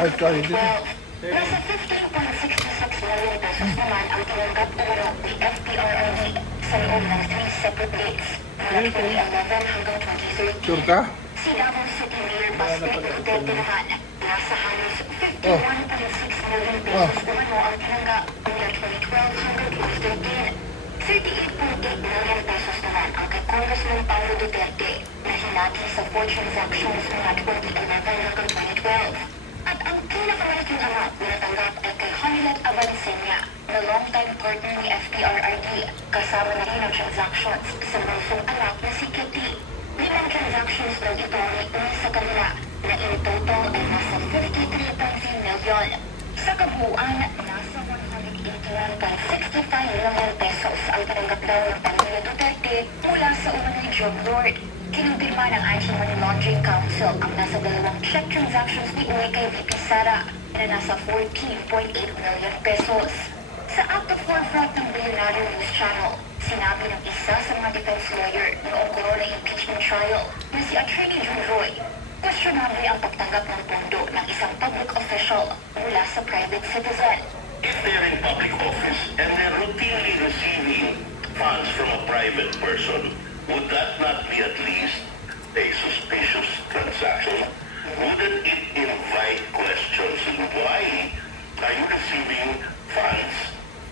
Ay, sorry. Dito. Nasa 15.66 million pesos naman ang tinanggap umano ni FPRRD sa loob ng 3 separate dates mula 2011 hanggang 2013. Sure ka? Si Davao City Mayor Pastor Duterte naman, nasa halos 51.6 million pesos umano ang tinanggap mula 2012 hanggang 2013. 38.8 million pesos naman ang kay Congressman Paulo Duterte na hinati sa 4 transactions mula 2011 hanggang 2012. At ang pinakamalaking amount na natanggap ay kay Honilet Avancenia na long-time partner ni FPRRD, kasama na rin ang transactions sa bunsong anak na si Kitty. 5 transactions daw ito ni una sa kanila na in total ay nasa 53.3 million. Sa kabuuan, nasa 181.65 million pesos ang tinanggap daw ng Pamilya Duterte mula sa umano'y drug lord. Kinumpirma ng Anti-Money Laundering Council ang nasa 2 check transactions ni Uy kay VP Sara na nasa 14.8 million pesos. Sa Act of Forefront ng Billionaire News Channel, sinabi ng isa sa mga defense lawyer noong corona impeachment trial na si Attorney June Roy, questionable ang pagtanggap ng pondo ng isang public official mula sa private citizen. If they're in public office and they're routinely receiving funds from a private person, would that not be at least a suspicious transaction? Wouldn't it invite questions on why are you receiving funds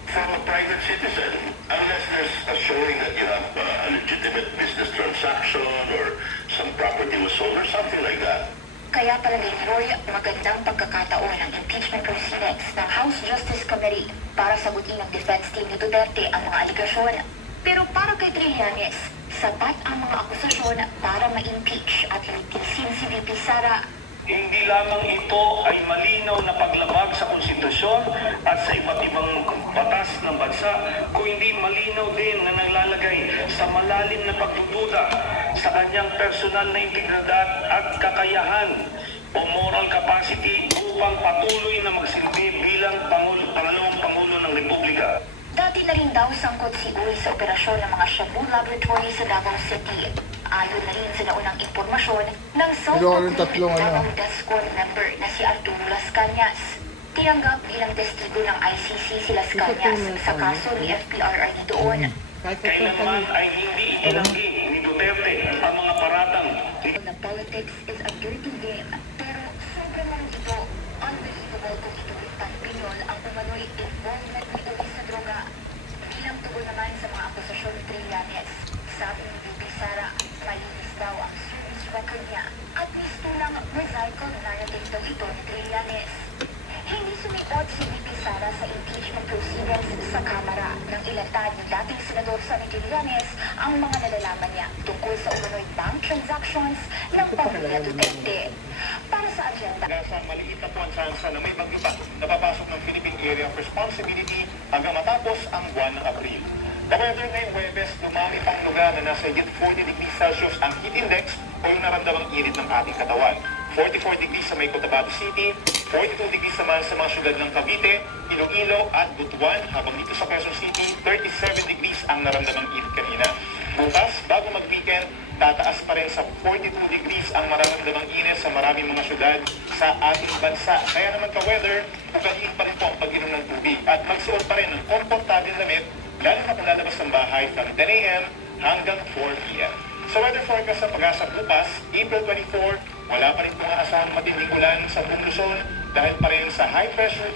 from a private citizen unless there's a showing that you have a legitimate business transaction or some property was sold or something like that? Kaya palagay ni Roy, magandang pagkakataon ng impeachment proceedings ng House Justice Committee para sagutin ng defense team ni Duterte ang mga aligasyon. Pero para kay Trillanes, sapat ang mga akusasyon para ma-impeach at litisin si VP Sara. Hindi lamang ito ay malinaw na paglamag sa konstitusyon at sa iba't ibang batas ng bansa, kundi malinaw din na naglalagay sa malalim na pagdududa sa kanyang personal na integridad at kakayahan o moral capacity upang patuloy na magsilbi bilang pangalawang Pangulo ng Republika. Dati na rin daw sangkot si Uy sa operasyon ng mga Shabu Laboratory sa Davao City. Ayon na rin sa naunang impormasyon ng self-proclaimed Davao Death Squad member na si Arturo Las Cañas. Tinanggap bilang testigo ng ICC si Las Cañas sa kaso ni FPRRD doon. Kailanman ay hindi itinanggi ni Duterte ang mga paratang. Na politics is a dirty game, pero sobrang lang ito. Unbelievable kung ito ipan pinol ang umano'y involvement ni Uy sa droga. Bilang tugon naman sa mga akusasyon ni Trillanes, sabi ni VP Sara, malinis daw ang service record niya at mistulang recycled narrative daw ito ni Trillanes. Hindi sumiot si VP Sara sa impeachment proceedings sa Kamara nang ilantad ni dating Senador Sonny Trillanes ang mga nalalaman niya tungkol sa umano'y bank transactions ng Pamilya Duterte. Para sa agenda, Nasa maliit na po ang tsansa na may maglipad na papasok ng Philippine Area of Responsibility hanggang matapos ang buwan ng Abril. However, ngayong Huwebes, dumami pang lugar na nasa higit 40 degrees Celsius ang heat index o yung naramdamang init ng ating katawan. 44 degrees sa may Cotabato City, 42 degrees naman sa mga syudad ng Cavite, Iloilo at Butuan, habang dito sa Quezon City, 37 degrees ang naramdamang init kanina. Bukas, bago mag-weekend, tataas pa rin sa 42 degrees ang mararamdamang init sa maraming mga syudad sa ating bansa. Kaya naman ka-weather, pagaliin pa rin po ang pag-inom ng tubig at magsuot pa rin ng komportableng damit, lalo na kung lalabas ng bahay from 10 a.m. hanggang 4 p.m. Sa weather forecast sa Pag-asa bukas, April 24, wala pa rin pong aasahang matinding ulan sa buong Luzon dahil pa rin sa high pressure